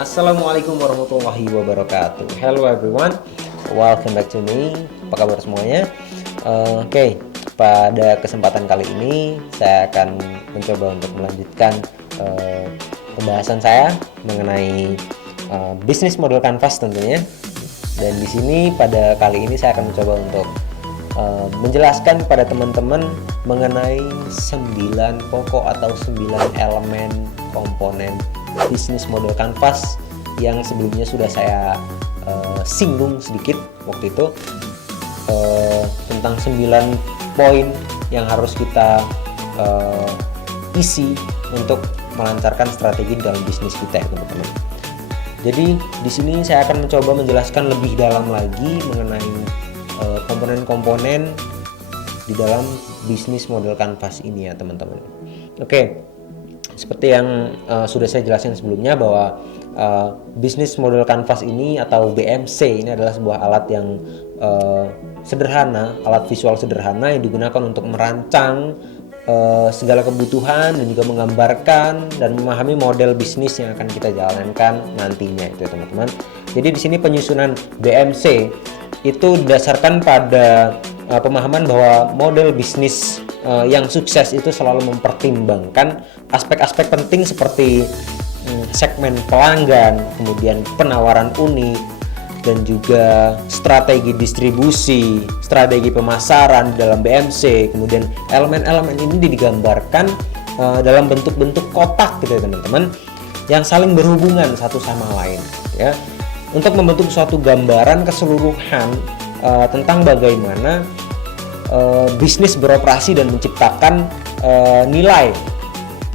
Assalamualaikum warahmatullahi wabarakatuh. Hello everyone, welcome back to me. Apa kabar semuanya? Pada kesempatan kali ini saya akan mencoba untuk melanjutkan pembahasan saya mengenai bisnis model kanvas tentunya. Dan di sini pada kali ini saya akan mencoba untuk menjelaskan kepada teman-teman mengenai 9 pokok atau 9 elemen komponen bisnis model kanvas yang sebelumnya sudah saya singgung sedikit waktu itu, tentang 9 poin yang harus kita isi untuk melancarkan strategi dalam bisnis kita ya teman-teman. Jadi di sini saya akan mencoba menjelaskan lebih dalam lagi mengenai komponen-komponen di dalam bisnis model kanvas ini ya teman-teman. Seperti yang sudah saya jelaskan sebelumnya bahwa bisnis model kanvas ini atau BMC ini adalah sebuah alat yang sederhana, alat visual sederhana yang digunakan untuk merancang segala kebutuhan dan juga menggambarkan dan memahami model bisnis yang akan kita jalankan nantinya itu ya teman-teman. Jadi di sini penyusunan BMC itu didasarkan pada pemahaman bahwa model bisnis yang sukses itu selalu mempertimbangkan aspek-aspek penting seperti segmen pelanggan, kemudian penawaran unik, dan juga strategi distribusi, strategi pemasaran dalam BMC. Kemudian elemen-elemen ini digambarkan dalam bentuk-bentuk kotak gitu ya teman-teman, yang saling berhubungan satu sama lain ya, untuk membentuk suatu gambaran keseluruhan tentang bagaimana bisnis beroperasi dan menciptakan nilai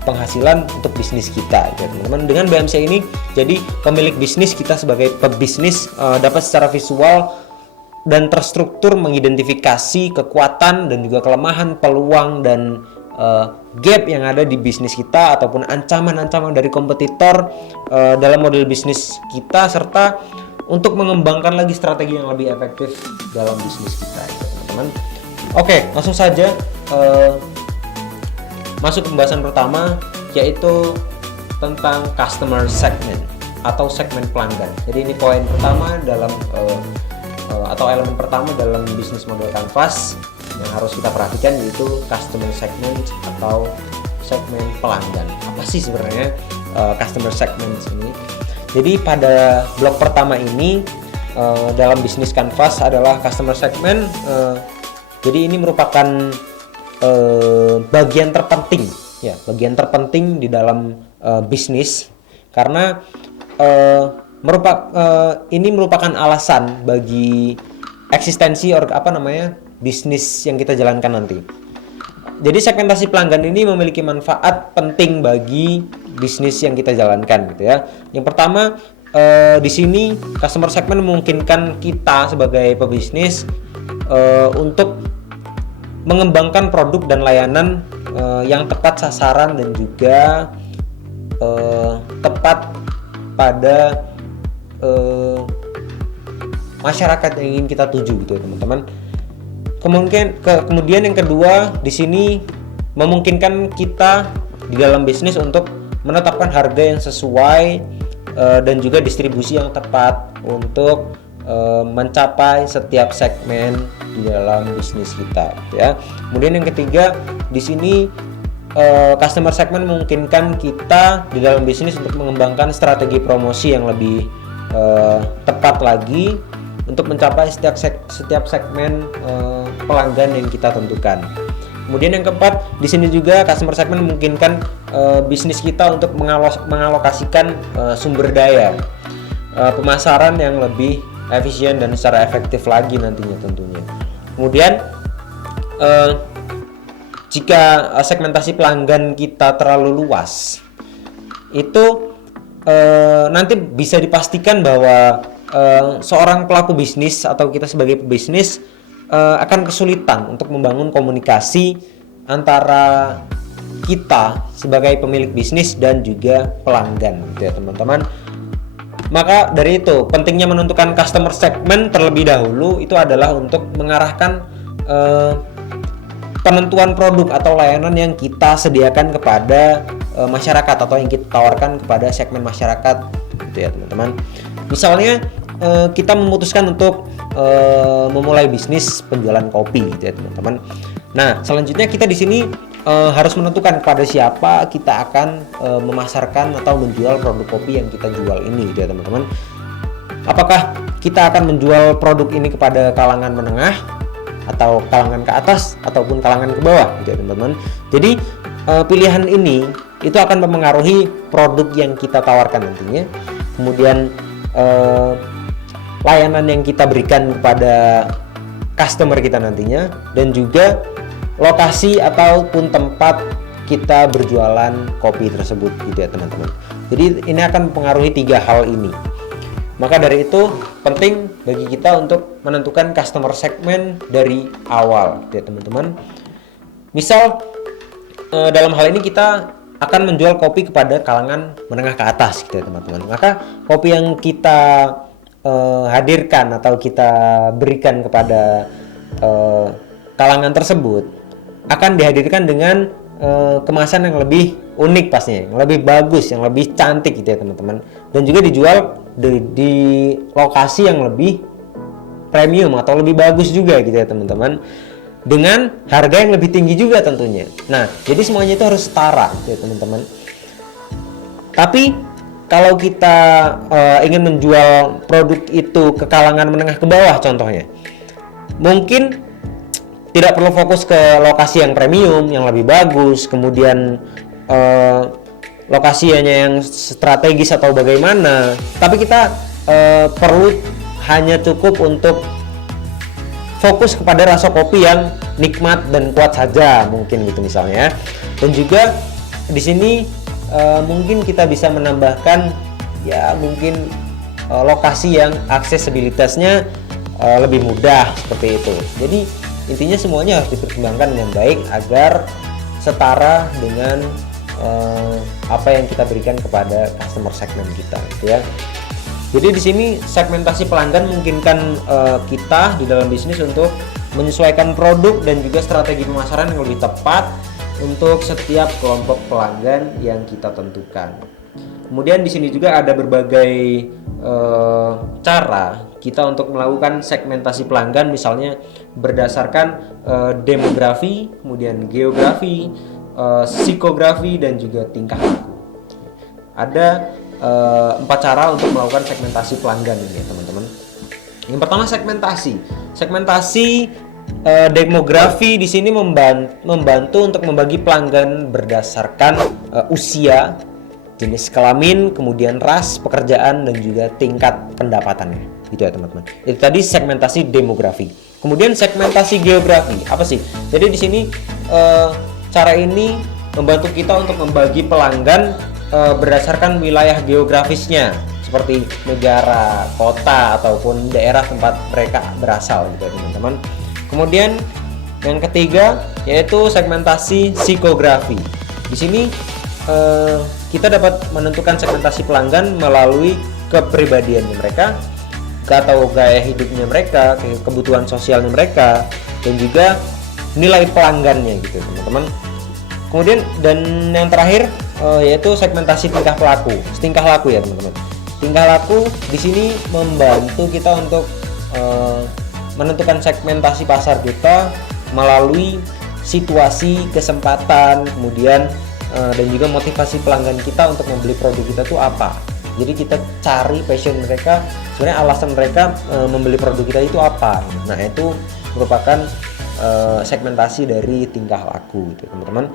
penghasilan untuk bisnis kita ya teman-teman. Dengan BMC ini jadi pemilik bisnis, kita sebagai pebisnis dapat secara visual dan terstruktur mengidentifikasi kekuatan dan juga kelemahan, peluang dan gap yang ada di bisnis kita ataupun ancaman-ancaman dari kompetitor dalam model bisnis kita, serta untuk mengembangkan lagi strategi yang lebih efektif dalam bisnis kita ya teman-teman. Langsung saja masuk ke pembahasan pertama, yaitu tentang customer segment atau segmen pelanggan. Jadi ini poin pertama dalam atau elemen pertama dalam bisnis model kanvas yang harus kita perhatikan, yaitu customer segment atau segmen pelanggan. Apa sih sebenarnya customer segment ini? Jadi pada blok pertama ini dalam bisnis kanvas adalah customer segment. Jadi ini merupakan bagian terpenting ya, bagian terpenting di dalam bisnis, karena ini merupakan alasan bagi eksistensi bisnis yang kita jalankan nanti. Jadi segmentasi pelanggan ini memiliki manfaat penting bagi bisnis yang kita jalankan gitu ya. Yang pertama, di sini customer segment memungkinkan kita sebagai pebisnis untuk mengembangkan produk dan layanan yang tepat sasaran dan juga tepat pada masyarakat yang ingin kita tuju gitu ya teman-teman. Kemudian yang kedua, di sini memungkinkan kita di dalam bisnis untuk menetapkan harga yang sesuai dan juga distribusi yang tepat untuk mencapai setiap segmen di dalam bisnis kita ya. Kemudian yang ketiga, di sini customer segment memungkinkan kita di dalam bisnis untuk mengembangkan strategi promosi yang lebih tepat lagi untuk mencapai setiap segmen pelanggan yang kita tentukan. Kemudian yang keempat, di sini juga customer segment memungkinkan bisnis kita untuk mengalokasikan sumber daya pemasaran yang lebih efisien dan secara efektif lagi nantinya tentunya. Kemudian jika segmentasi pelanggan kita terlalu luas, itu nanti bisa dipastikan bahwa seorang pelaku bisnis atau kita sebagai pebisnis akan kesulitan untuk membangun komunikasi antara kita sebagai pemilik bisnis dan juga pelanggan gitu ya teman-teman. Maka dari itu pentingnya menentukan customer segment terlebih dahulu itu adalah untuk mengarahkan penentuan produk atau layanan yang kita sediakan kepada masyarakat atau yang kita tawarkan kepada segmen masyarakat gitu ya teman-teman. Misalnya kita memutuskan untuk memulai bisnis penjualan kopi gitu ya teman-teman. Nah, selanjutnya kita di sini harus menentukan kepada siapa kita akan memasarkan atau menjual produk kopi yang kita jual ini gitu ya teman-teman. Apakah kita akan menjual produk ini kepada kalangan menengah atau kalangan ke atas ataupun kalangan ke bawah gitu ya teman-teman. Jadi pilihan ini itu akan mempengaruhi produk yang kita tawarkan nantinya, kemudian layanan yang kita berikan kepada customer kita nantinya, dan juga lokasi ataupun tempat kita berjualan kopi tersebut gitu ya teman-teman. Jadi ini akan mempengaruhi 3 hal ini. Maka dari itu penting bagi kita untuk menentukan customer segmen dari awal gitu ya teman-teman. Misal dalam hal ini kita akan menjual kopi kepada kalangan menengah ke atas gitu ya teman-teman. Maka kopi yang kita hadirkan atau kita berikan kepada kalangan tersebut akan dihadirkan dengan kemasan yang lebih unik pastinya, yang lebih bagus, yang lebih cantik gitu ya teman-teman, dan juga dijual di lokasi yang lebih premium atau lebih bagus juga gitu ya teman-teman, dengan harga yang lebih tinggi juga tentunya. Nah, jadi semuanya itu harus setara gitu ya teman-teman. Tapi kalau kita ingin menjual produk itu ke kalangan menengah ke bawah contohnya, mungkin tidak perlu fokus ke lokasi yang premium, yang lebih bagus, kemudian lokasinya yang strategis atau bagaimana. Tapi kita perlu hanya cukup untuk fokus kepada rasa kopi yang nikmat dan kuat saja mungkin gitu misalnya. Dan juga di sini mungkin kita bisa menambahkan ya mungkin lokasi yang aksesibilitasnya lebih mudah seperti itu. Jadi intinya semuanya harus dipertimbangkan dengan baik agar setara dengan apa yang kita berikan kepada customer segmen kita gitu ya. Jadi di sini segmentasi pelanggan memungkinkan kita di dalam bisnis untuk menyesuaikan produk dan juga strategi pemasaran yang lebih tepat untuk setiap kelompok pelanggan yang kita tentukan. Kemudian di sini juga ada berbagai cara kita untuk melakukan segmentasi pelanggan, misalnya berdasarkan demografi, kemudian geografi, psikografi, dan juga tingkah laku. Ada 4 cara untuk melakukan segmentasi pelanggan ini ya teman-teman. Yang pertama segmentasi demografi di sini membantu untuk membagi pelanggan berdasarkan usia, jenis kelamin, kemudian ras, pekerjaan, dan juga tingkat pendapatannya. Gitu ya teman-teman. Itu tadi segmentasi demografi. Kemudian segmentasi geografi apa sih? Jadi di sini cara ini membantu kita untuk membagi pelanggan berdasarkan wilayah geografisnya, seperti negara, kota, ataupun daerah tempat mereka berasal gitu ya teman-teman. Kemudian yang ketiga yaitu segmentasi psikografi. Di sini kita dapat menentukan segmentasi pelanggan melalui kepribadiannya mereka, atau gaya hidupnya mereka, kebutuhan sosialnya mereka, dan juga nilai pelanggannya gitu teman-teman. Kemudian dan yang terakhir yaitu segmentasi tingkah laku ya teman-teman. Tingkah laku di sini membantu kita untuk menentukan segmentasi pasar kita melalui situasi, kesempatan, kemudian dan juga motivasi pelanggan kita untuk membeli produk kita itu apa. Jadi kita cari passion mereka, sebenarnya alasan mereka membeli produk kita itu apa. Nah, itu merupakan segmentasi dari tingkah laku gitu teman-teman.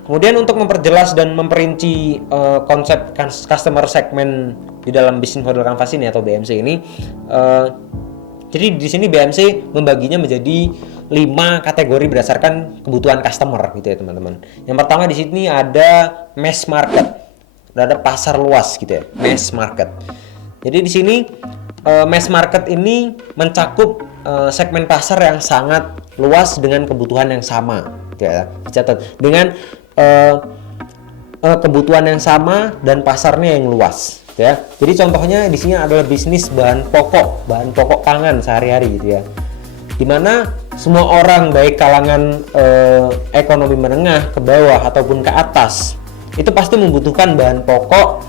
Kemudian untuk memperjelas dan memperinci konsep customer segment di dalam bisnis model canvas ini atau BMC ini, jadi di sini BMC membaginya menjadi 5 kategori berdasarkan kebutuhan customer gitu ya teman-teman. Yang pertama di sini ada mass market, ada pasar luas gitu ya, mass market. Jadi di sini mass market ini mencakup segmen pasar yang sangat luas dengan kebutuhan yang sama, gitu ya. Dicatat dengan kebutuhan yang sama dan pasarnya yang luas, gitu ya. Jadi contohnya di sini adalah bisnis bahan pokok pangan sehari-hari, gitu ya. Dimana semua orang baik kalangan ekonomi menengah ke bawah ataupun ke atas itu pasti membutuhkan bahan pokok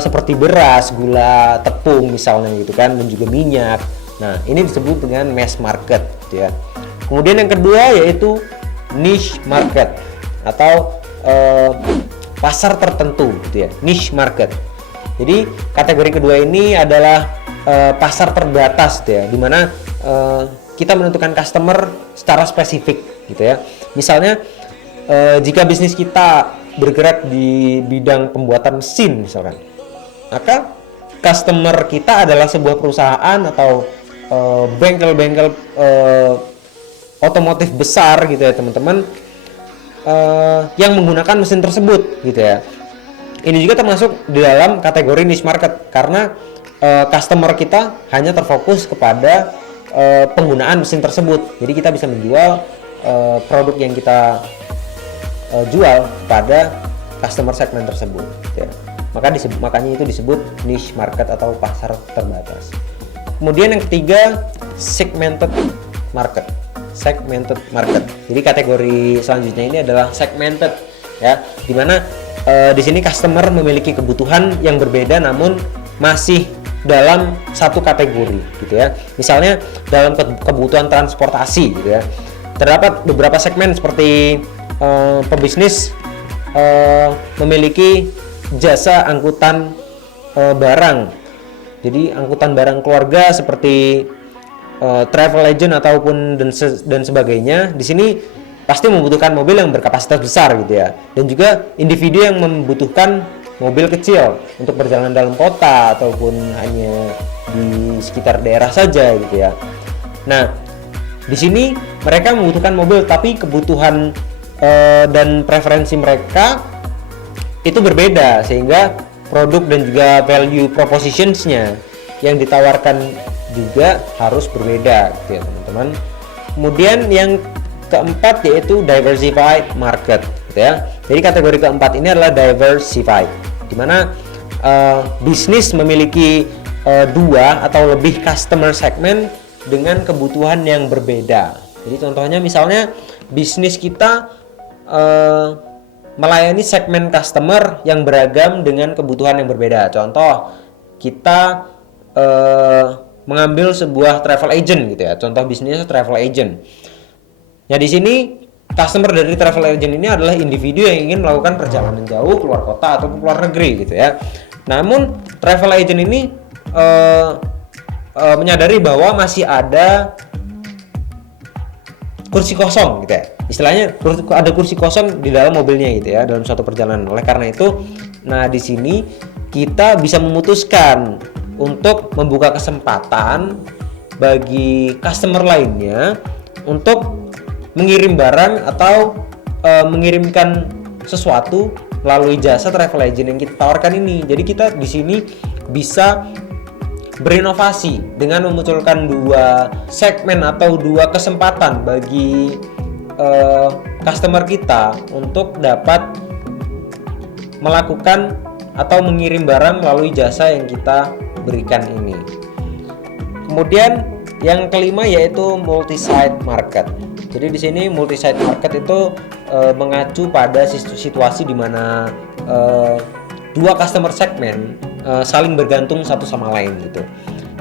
seperti beras, gula, tepung misalnya gitu kan, dan juga minyak. Nah, ini disebut dengan mass market gitu ya. Kemudian yang kedua yaitu niche market atau pasar tertentu gitu ya, niche market. Jadi kategori kedua ini adalah pasar terbatas gitu ya, dimana kita menentukan customer secara spesifik gitu ya. Misalnya jika bisnis kita bergerak di bidang pembuatan mesin misalkan, maka customer kita adalah sebuah perusahaan atau bengkel-bengkel otomotif besar gitu ya teman-teman, yang menggunakan mesin tersebut gitu ya. Ini juga termasuk di dalam kategori niche market karena customer kita hanya terfokus kepada penggunaan mesin tersebut. Jadi kita bisa menjual produk yang kita jual pada customer segmen tersebut gitu ya. Makanya itu disebut niche market atau pasar terbatas. Kemudian yang ketiga, segmented market. Jadi kategori selanjutnya ini adalah segmented ya, dimana di sini customer memiliki kebutuhan yang berbeda namun masih dalam satu kategori gitu ya. Misalnya dalam kebutuhan transportasi gitu ya, terdapat beberapa segmen seperti pebisnis memiliki jasa angkutan barang. Jadi angkutan barang keluarga seperti travel agent ataupun dan sebagainya. Di sini pasti membutuhkan mobil yang berkapasitas besar gitu ya. Dan juga individu yang membutuhkan mobil kecil untuk perjalanan dalam kota ataupun hanya di sekitar daerah saja gitu ya. Nah, di sini mereka membutuhkan mobil tapi kebutuhan dan preferensi mereka itu berbeda, sehingga produk dan juga value propositions-nya yang ditawarkan juga harus berbeda gitu ya teman-teman. Kemudian yang keempat yaitu diversified market gitu ya. Jadi kategori keempat ini adalah diversified, di mana bisnis memiliki dua atau lebih customer segment dengan kebutuhan yang berbeda. Jadi contohnya misalnya bisnis kita melayani segmen customer yang beragam dengan kebutuhan yang berbeda. Contoh, kita mengambil sebuah travel agent gitu ya. Contoh bisnisnya travel agent. Nah, di sini customer dari travel agent ini adalah individu yang ingin melakukan perjalanan jauh keluar kota ataupun keluar negeri gitu ya. Namun travel agent ini menyadari bahwa masih ada kursi kosong gitu ya. Istilahnya ada kursi kosong di dalam mobilnya gitu ya dalam suatu perjalanan. Oleh karena itu, nah di sini kita bisa memutuskan untuk membuka kesempatan bagi customer lainnya untuk mengirim barang atau mengirimkan sesuatu melalui jasa travel agent yang kita tawarkan ini. Jadi kita di sini bisa berinovasi dengan memunculkan dua segmen atau dua kesempatan bagi customer kita untuk dapat melakukan atau mengirim barang melalui jasa yang kita berikan ini. Kemudian yang kelima yaitu multi-site market. Jadi di sini multi-site market itu mengacu pada situasi di mana dua customer segmen saling bergantung satu sama lain gitu.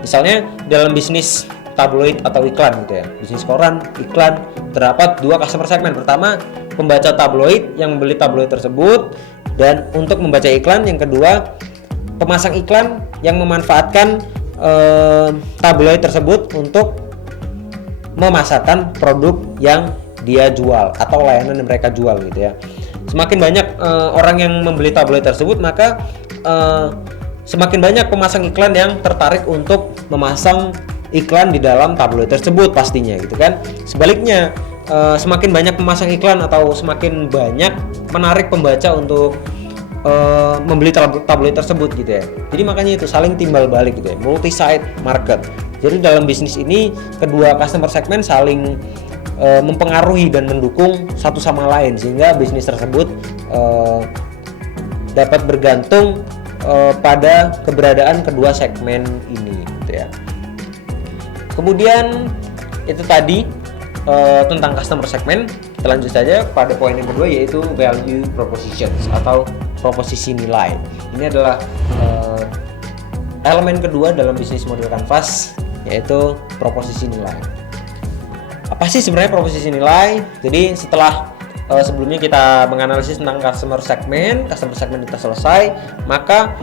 Misalnya dalam bisnis tabloid atau iklan gitu ya, bisnis koran, iklan, terdapat dua customer segmen. Pertama, pembaca tabloid yang membeli tabloid tersebut, dan untuk membaca iklan yang kedua, pemasang iklan yang memanfaatkan tabloid tersebut untuk memasarkan produk yang dia jual atau layanan yang mereka jual gitu ya. Semakin banyak orang yang membeli tabloid tersebut, maka semakin banyak pemasang iklan yang tertarik untuk memasang iklan di dalam tabloid tersebut pastinya gitu kan. Sebaliknya, semakin banyak pemasang iklan atau semakin banyak menarik pembaca untuk membeli tabloid tersebut gitu ya. Jadi makanya itu saling timbal balik gitu ya, multi-site market. Jadi dalam bisnis ini kedua customer segmen saling mempengaruhi dan mendukung satu sama lain sehingga bisnis tersebut dapat bergantung pada keberadaan kedua segmen ini gitu ya. Kemudian itu tadi tentang customer segment. Kita lanjut saja pada poin yang kedua yaitu value propositions atau proposisi nilai. Ini adalah elemen kedua dalam bisnis model kanvas, yaitu proposisi nilai. Apa sih sebenarnya proposisi nilai? Jadi setelah sebelumnya kita menganalisis tentang customer segment kita selesai, maka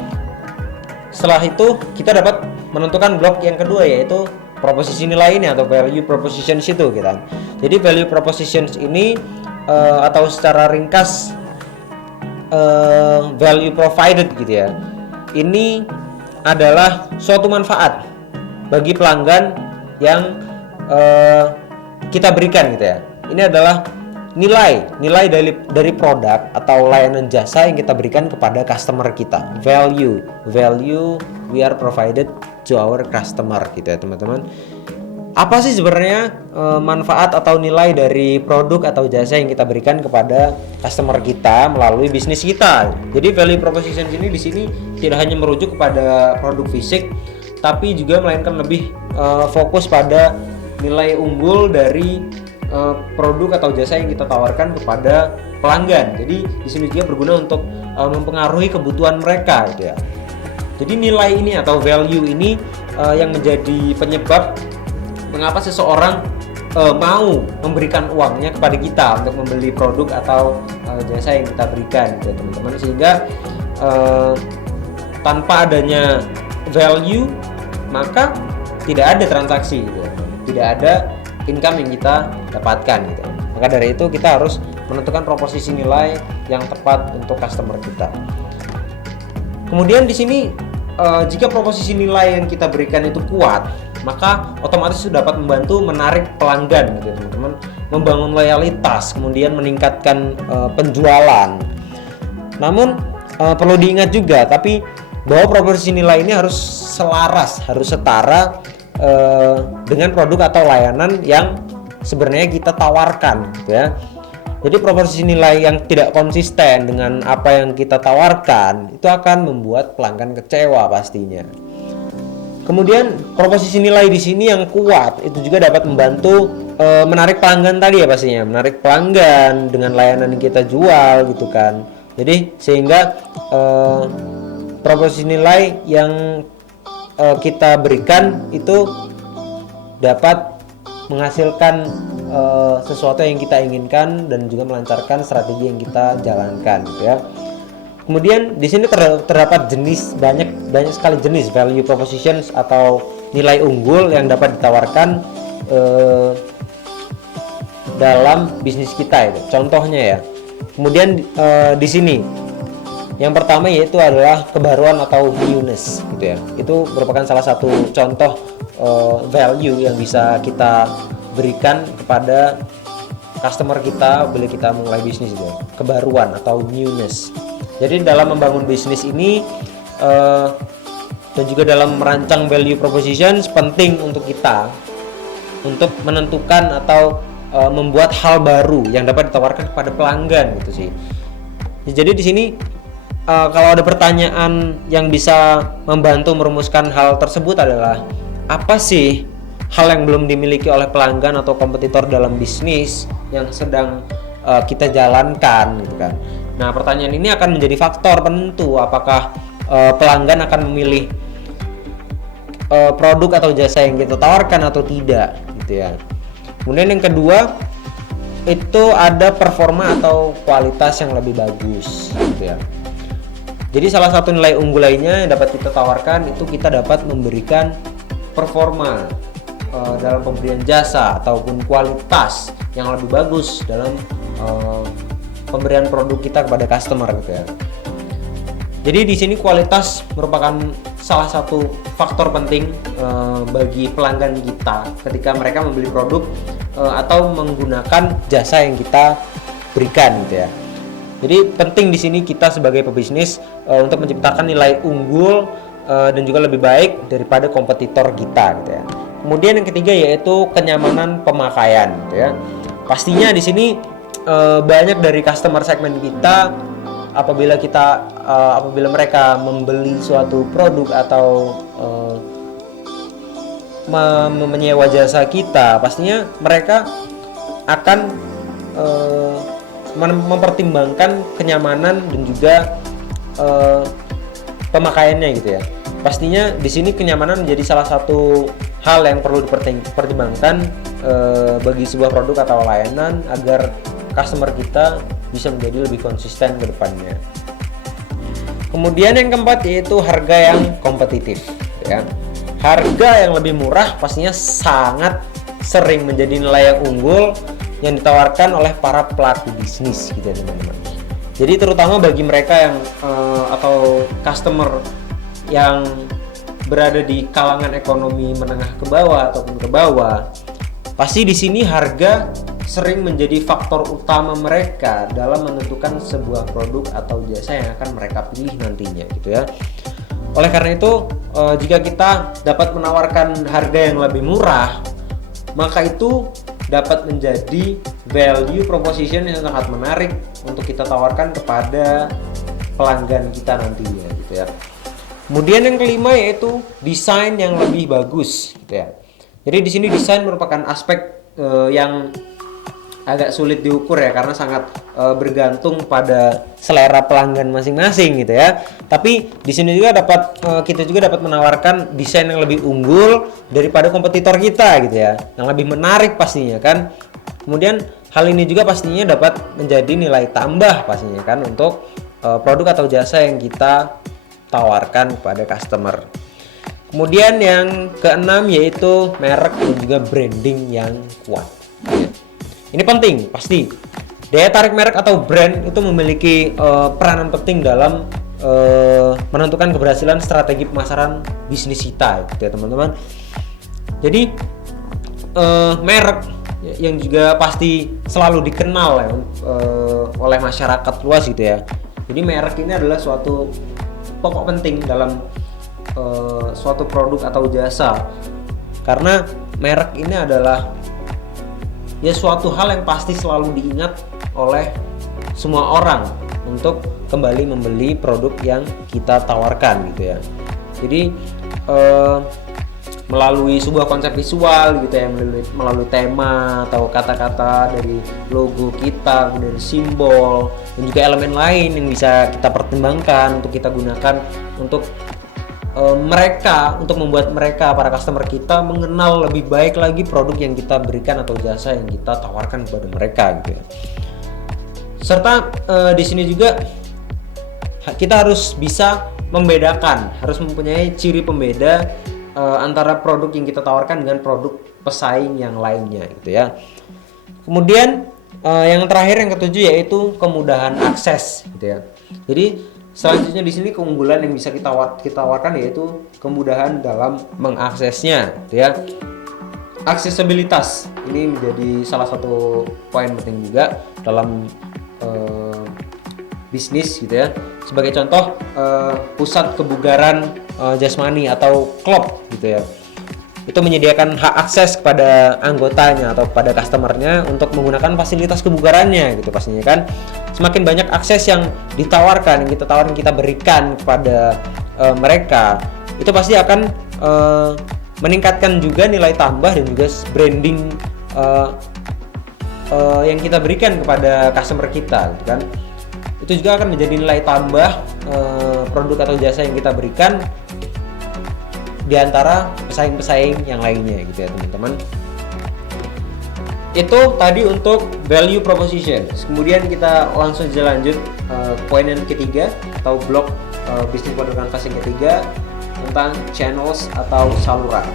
setelah itu kita dapat menentukan blok yang kedua, yaitu proposisi nilai ini atau value propositions itu gitu. Jadi value propositions ini atau secara ringkas value provided gitu ya. Ini adalah suatu manfaat bagi pelanggan yang kita berikan gitu ya. Ini adalah nilai dari produk atau layanan jasa yang kita berikan kepada customer kita. Value we are provided to our customer gitu ya teman-teman. Apa sih sebenarnya manfaat atau nilai dari produk atau jasa yang kita berikan kepada customer kita melalui bisnis kita? Jadi value proposition ini di sini tidak hanya merujuk kepada produk fisik, tapi juga melainkan lebih fokus pada nilai unggul dari produk atau jasa yang kita tawarkan kepada pelanggan. Jadi di sini juga berguna untuk mempengaruhi kebutuhan mereka gitu ya. Jadi nilai ini atau value ini yang menjadi penyebab mengapa seseorang mau memberikan uangnya kepada kita untuk membeli produk atau jasa yang kita berikan gitu teman-teman. Sehingga tanpa adanya value maka tidak ada transaksi gitu. Tidak ada income yang kita dapatkan gitu. Maka dari itu kita harus menentukan proposisi nilai yang tepat untuk customer kita. Kemudian di sini jika proposisi nilai yang kita berikan itu kuat, maka otomatis itu dapat membantu menarik pelanggan gitu teman-teman, membangun loyalitas, kemudian meningkatkan penjualan. Namun perlu diingat juga bahwa proposisi nilai ini harus selaras, harus setara dengan produk atau layanan yang sebenarnya kita tawarkan gitu ya. Jadi proporsi nilai yang tidak konsisten dengan apa yang kita tawarkan itu akan membuat pelanggan kecewa pastinya. Kemudian proposisi nilai di sini yang kuat itu juga dapat membantu menarik pelanggan tadi ya pastinya, menarik pelanggan dengan layanan yang kita jual gitu kan. Jadi sehingga proposisi nilai yang kita berikan itu dapat menghasilkan sesuatu yang kita inginkan dan juga melancarkan strategi yang kita jalankan gitu ya. Kemudian di sini terdapat banyak sekali jenis value propositions atau nilai unggul yang dapat ditawarkan dalam bisnis kita itu. Contohnya ya. Kemudian di sini yang pertama yaitu adalah kebaruan atau newness gitu ya. Itu merupakan salah satu contoh value yang bisa kita berikan kepada customer kita bila kita mulai bisnis itu, kebaruan atau newness. Jadi dalam membangun bisnis ini dan juga dalam merancang value propositions penting untuk kita untuk menentukan atau membuat hal baru yang dapat ditawarkan kepada pelanggan gitu sih. Jadi di sini kalau ada pertanyaan yang bisa membantu merumuskan hal tersebut adalah apa sih hal yang belum dimiliki oleh pelanggan atau kompetitor dalam bisnis yang sedang kita jalankan gitu kan. Nah, pertanyaan ini akan menjadi faktor penentu apakah pelanggan akan memilih produk atau jasa yang kita tawarkan atau tidak gitu ya. Kemudian yang kedua itu ada performa atau kualitas yang lebih bagus gitu ya. Jadi salah satu nilai unggul lainnya yang dapat kita tawarkan itu kita dapat memberikan performa dalam pemberian jasa ataupun kualitas yang lebih bagus dalam pemberian produk kita kepada customer gitu ya. Jadi di sini kualitas merupakan salah satu faktor penting bagi pelanggan kita ketika mereka membeli produk atau menggunakan jasa yang kita berikan gitu ya. Jadi penting di sini kita sebagai pebisnis untuk menciptakan nilai unggul dan juga lebih baik daripada kompetitor kita gitu ya. Kemudian yang ketiga yaitu kenyamanan pemakaian gitu ya. Pastinya di sini banyak dari customer segmen kita apabila mereka membeli suatu produk atau menyewa jasa kita, pastinya mereka akan mempertimbangkan kenyamanan dan juga uh, pemakaiannya gitu ya. Pastinya di sini kenyamanan menjadi salah satu hal yang perlu dipertimbangkan bagi sebuah produk atau layanan agar customer kita bisa menjadi lebih konsisten ke depannya. Kemudian yang keempat yaitu harga yang kompetitif ya. Harga yang lebih murah pastinya sangat sering menjadi nilai yang unggul yang ditawarkan oleh para pelaku bisnis gitu ya teman-teman. Jadi terutama bagi mereka yang atau customer yang berada di kalangan ekonomi menengah ke bawah ataupun ke bawah, pasti di sini harga sering menjadi faktor utama mereka dalam menentukan sebuah produk atau jasa yang akan mereka pilih nantinya gitu ya. Oleh karena itu, jika kita dapat menawarkan harga yang lebih murah, maka itu dapat menjadi value proposition yang sangat menarik untuk kita tawarkan kepada pelanggan kita nantinya gitu ya. Kemudian yang kelima yaitu desain yang lebih bagus gitu ya. Jadi di sini desain merupakan aspek yang agak sulit diukur ya karena sangat bergantung pada selera pelanggan masing-masing gitu ya. Tapi di sini juga kita juga dapat menawarkan desain yang lebih unggul daripada kompetitor kita gitu ya. Yang lebih menarik pastinya kan. Kemudian hal ini juga pastinya dapat menjadi nilai tambah pastinya kan untuk produk atau jasa yang kita tawarkan kepada customer. Kemudian yang keenam yaitu merek dan juga branding yang kuat. Ini penting pasti. Daya tarik merek atau brand itu memiliki peranan penting dalam menentukan keberhasilan strategi pemasaran bisnis kita, gitu ya teman-teman. Jadi merek yang juga pasti selalu dikenal ya, oleh masyarakat luas gitu ya. Jadi merek ini adalah suatu pokok penting dalam suatu produk atau jasa, karena merek ini adalah ya suatu hal yang pasti selalu diingat oleh semua orang untuk kembali membeli produk yang kita tawarkan gitu ya. Jadi melalui sebuah konsep visual gitu ya, melalui tema atau kata-kata dari logo kita, kemudian simbol dan juga elemen lain yang bisa kita pertimbangkan untuk kita gunakan untuk membuat mereka para customer kita mengenal lebih baik lagi produk yang kita berikan atau jasa yang kita tawarkan kepada mereka gitu ya. Serta di sini juga kita harus bisa membedakan, harus mempunyai ciri pembeda antara produk yang kita tawarkan dengan produk pesaing yang lainnya gitu ya. Kemudian yang terakhir yang ketujuh yaitu kemudahan akses gitu ya. Jadi selanjutnya di sini keunggulan yang bisa kita tawarkan yaitu kemudahan dalam mengaksesnya gitu ya. Aksesibilitas ini menjadi salah satu poin penting juga dalam bisnis gitu ya. Sebagai contoh pusat kebugaran jasmani atau klub gitu ya, itu menyediakan hak akses kepada anggotanya atau pada customernya untuk menggunakan fasilitas kebugarannya gitu pastinya kan. Semakin banyak akses yang ditawarkan, yang kita berikan kepada mereka, itu pasti akan meningkatkan juga nilai tambah dan juga branding yang kita berikan kepada customer kita gitu kan. Itu juga akan menjadi nilai tambah produk atau jasa yang kita berikan di antara pesaing-pesaing yang lainnya gitu ya teman-teman. Itu tadi untuk value proposition. Kemudian kita langsung saja lanjut poin yang ketiga atau blok bisnis model canvas yang ketiga tentang channels atau saluran.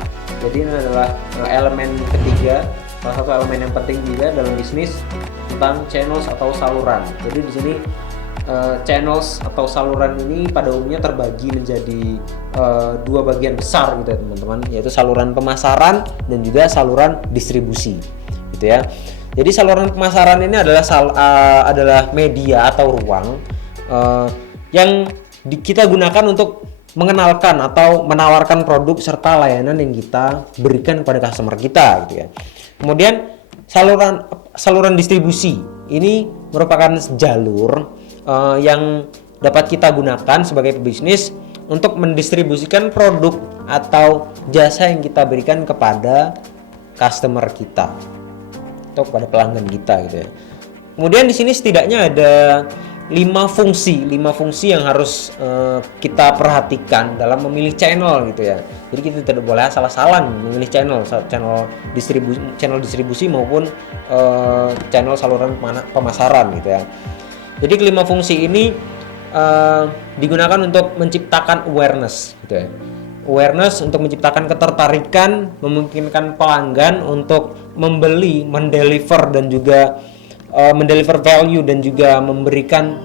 Jadi ini adalah elemen ketiga, salah satu elemen yang penting juga dalam bisnis tentang channels atau saluran. Jadi di sini channels atau saluran ini pada umumnya terbagi menjadi dua bagian besar gitu ya teman-teman, yaitu saluran pemasaran dan juga saluran distribusi gitu ya. Jadi saluran pemasaran ini adalah media atau ruang yang kita gunakan untuk mengenalkan atau menawarkan produk serta layanan yang kita berikan kepada customer kita gitu ya. Kemudian saluran distribusi ini merupakan jalur yang dapat kita gunakan sebagai pebisnis untuk mendistribusikan produk atau jasa yang kita berikan kepada customer kita. atau kepada pelanggan kita gitu ya. Kemudian di sini setidaknya ada 5 5 fungsi yang harus kita perhatikan dalam memilih channel gitu ya. Jadi kita tidak boleh asal-asalan memilih channel distribusi maupun channel saluran pemasaran gitu ya. Jadi kelima fungsi ini digunakan untuk menciptakan awareness gitu ya. Awareness untuk menciptakan ketertarikan, memungkinkan pelanggan untuk membeli, mendeliver dan juga mendeliver value dan juga memberikan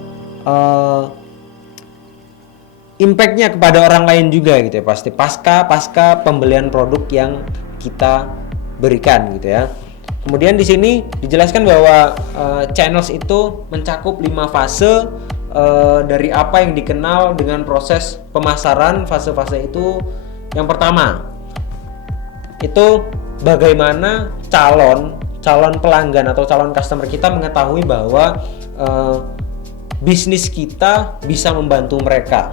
impact-nya kepada orang lain juga gitu ya, pasti pasca pembelian produk yang kita berikan gitu ya. Kemudian di sini dijelaskan bahwa channels itu mencakup 5 fase dari apa yang dikenal dengan proses pemasaran. Fase-fase itu yang pertama itu bagaimana calon pelanggan atau calon customer kita mengetahui bahwa bisnis kita bisa membantu mereka.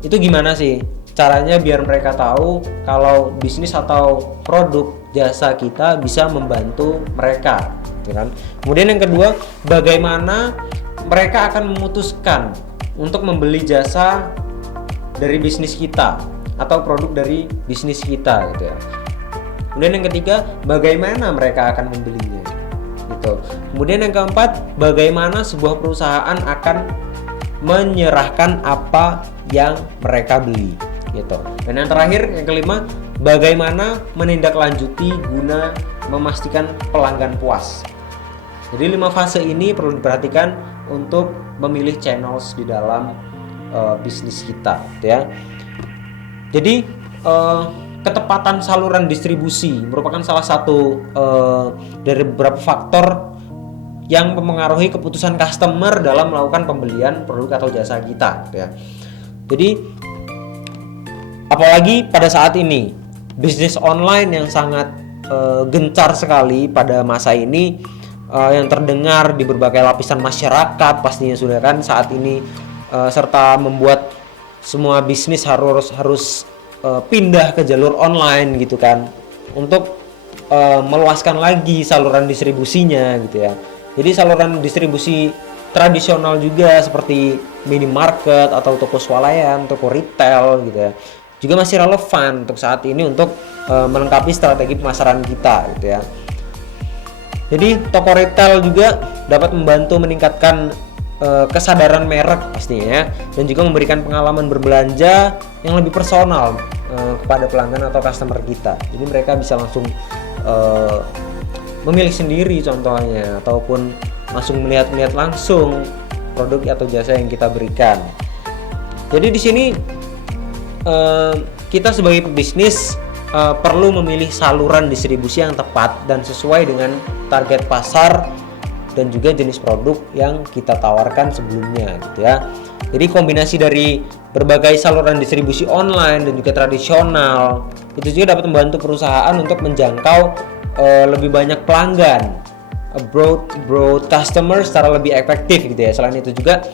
Itu gimana sih caranya biar mereka tahu kalau bisnis atau produk jasa kita bisa membantu mereka, gitu kan? Kemudian yang kedua, bagaimana mereka akan memutuskan untuk membeli jasa dari bisnis kita atau produk dari bisnis kita gitu ya. Kemudian yang ketiga, bagaimana mereka akan membelinya gitu. Kemudian yang keempat, bagaimana sebuah perusahaan akan menyerahkan apa yang mereka beli gitu. Dan yang terakhir, yang kelima, bagaimana menindaklanjuti guna memastikan pelanggan puas. Jadi 5 fase ini perlu diperhatikan untuk memilih channels di dalam bisnis kita gitu ya. Jadi ketepatan saluran distribusi merupakan salah satu dari beberapa faktor yang mempengaruhi keputusan customer dalam melakukan pembelian produk atau jasa kita gitu ya. Jadi apalagi pada saat ini bisnis online yang sangat gencar sekali pada masa ini, yang terdengar di berbagai lapisan masyarakat pastinya sudah kan saat ini, serta membuat semua bisnis harus pindah ke jalur online gitu kan, untuk meluaskan lagi saluran distribusinya gitu ya. Jadi saluran distribusi tradisional juga seperti minimarket atau toko swalayan, toko retail gitu ya, juga masih relevan untuk saat ini untuk melengkapi strategi pemasaran kita gitu ya. Jadi toko retail juga dapat membantu meningkatkan kesadaran merek pastinya ya, dan juga memberikan pengalaman berbelanja yang lebih personal kepada pelanggan atau customer kita. Jadi mereka bisa langsung memilih sendiri contohnya, ataupun langsung melihat langsung produk atau jasa yang kita berikan. Jadi di sini kita sebagai pebisnis perlu memilih saluran distribusi yang tepat dan sesuai dengan target pasar dan juga jenis produk yang kita tawarkan sebelumnya gitu ya. Jadi kombinasi dari berbagai saluran distribusi online dan juga tradisional itu juga dapat membantu perusahaan untuk menjangkau lebih banyak pelanggan, broad customer secara lebih efektif gitu ya. Selain itu juga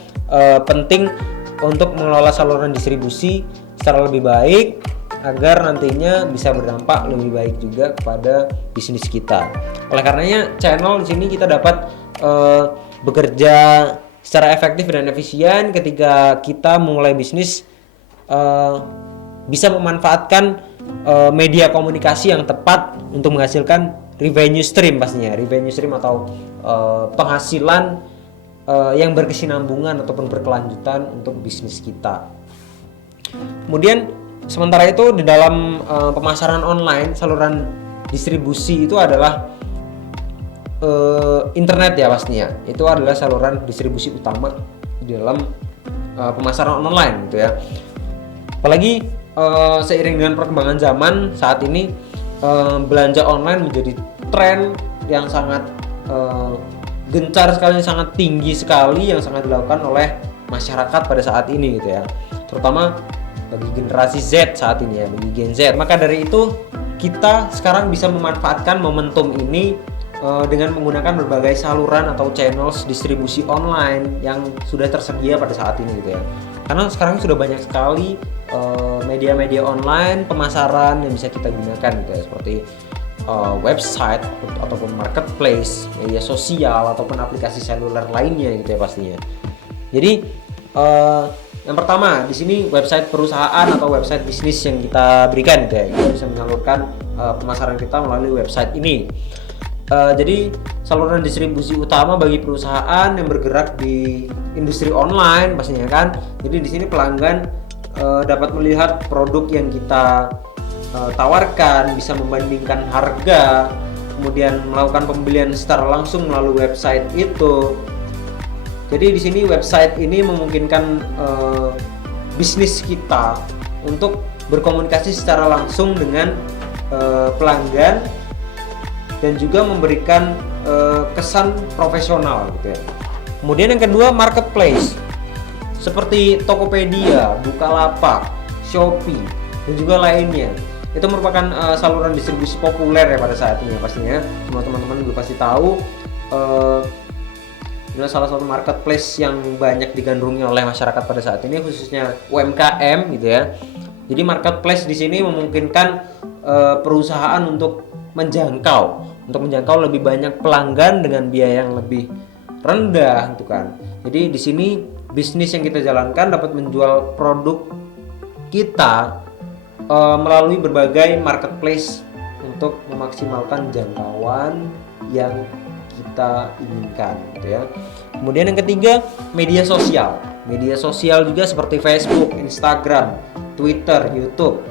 penting untuk mengelola saluran distribusi secara lebih baik agar nantinya bisa berdampak lebih baik juga kepada bisnis kita. Oleh karenanya channel di sini kita dapat bekerja secara efektif dan efisien ketika kita memulai bisnis, bisa memanfaatkan media komunikasi yang tepat untuk menghasilkan revenue stream pastinya, revenue stream atau penghasilan yang berkesinambungan ataupun berkelanjutan untuk bisnis kita. Kemudian sementara itu di dalam pemasaran online, saluran distribusi itu adalah internet ya pastinya. Itu adalah saluran distribusi utama di dalam pemasaran online gitu ya. Apalagi seiring dengan perkembangan zaman saat ini, belanja online menjadi tren yang sangat gencar sekali, sangat tinggi sekali, yang sangat dilakukan oleh masyarakat pada saat ini gitu ya. Terutama bagi generasi Z saat ini ya, bagi Gen Z. Maka dari itu kita sekarang bisa memanfaatkan momentum ini dengan menggunakan berbagai saluran atau channels distribusi online yang sudah tersedia pada saat ini gitu ya. Karena sekarang sudah banyak sekali media-media online pemasaran yang bisa kita gunakan gitu ya, seperti website ataupun marketplace, media sosial ataupun aplikasi seluler lainnya gitu ya pastinya. Jadi yang pertama di sini website perusahaan atau website bisnis yang kita berikan gitu ya. Kita bisa menyalurkan pemasaran kita melalui website ini. Jadi saluran distribusi utama bagi perusahaan yang bergerak di industri online pastinya kan. Jadi di sini pelanggan dapat melihat produk yang kita tawarkan, bisa membandingkan harga, kemudian melakukan pembelian secara langsung melalui website itu. Jadi di sini website ini memungkinkan bisnis kita untuk berkomunikasi secara langsung dengan pelanggan dan juga memberikan kesan profesional gitu ya. Kemudian yang kedua marketplace seperti Tokopedia, Bukalapak, Shopee dan juga lainnya. Itu merupakan saluran distribusi populer ya pada saat ini ya pastinya. Semua teman-teman juga pasti tahu adalah salah satu marketplace yang banyak digandrungi oleh masyarakat pada saat ini, khususnya UMKM gitu ya. Jadi marketplace di sini memungkinkan perusahaan untuk menjangkau lebih banyak pelanggan dengan biaya yang lebih rendah gitu kan. Jadi di sini bisnis yang kita jalankan dapat menjual produk kita melalui berbagai marketplace untuk memaksimalkan jangkauan yang kita inginkan gitu ya. Kemudian yang ketiga media sosial. Media sosial juga seperti Facebook, Instagram, Twitter, YouTube.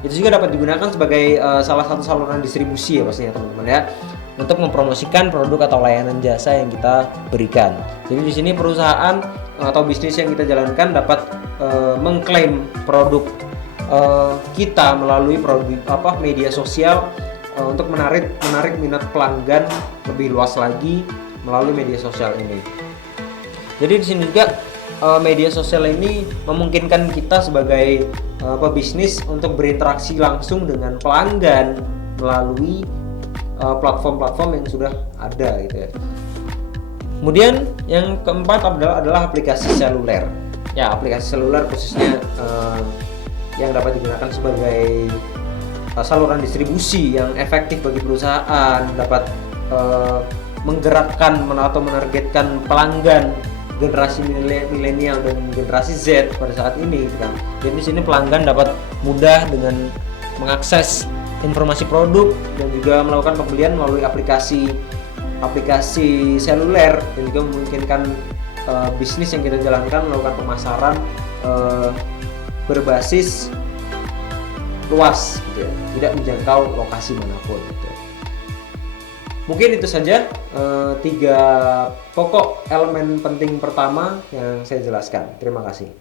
Itu juga dapat digunakan sebagai salah satu saluran distribusi ya pastinya teman-teman ya, untuk mempromosikan produk atau layanan jasa yang kita berikan. Jadi di sini perusahaan atau bisnis yang kita jalankan dapat mengklaim produk kita melalui media sosial untuk menarik minat pelanggan lebih luas lagi melalui media sosial ini. Jadi di sini juga media sosial ini memungkinkan kita sebagai pebisnis untuk berinteraksi langsung dengan pelanggan melalui platform-platform yang sudah ada gitu ya. Kemudian yang keempat adalah aplikasi seluler. Ya, aplikasi seluler khususnya yang dapat digunakan sebagai saluran distribusi yang efektif bagi perusahaan, dapat menggerakkan atau menargetkan pelanggan generasi milenial dan generasi Z pada saat ini kan. Jadi di sini pelanggan dapat mudah dengan mengakses informasi produk dan juga melakukan pembelian melalui aplikasi seluler, dan juga memungkinkan bisnis yang kita jalankan melakukan pemasaran berbasis luas gitu ya, tidak menjangkau lokasi manapun gitu. Mungkin itu saja 3 pokok elemen penting pertama yang saya jelaskan. Terima kasih.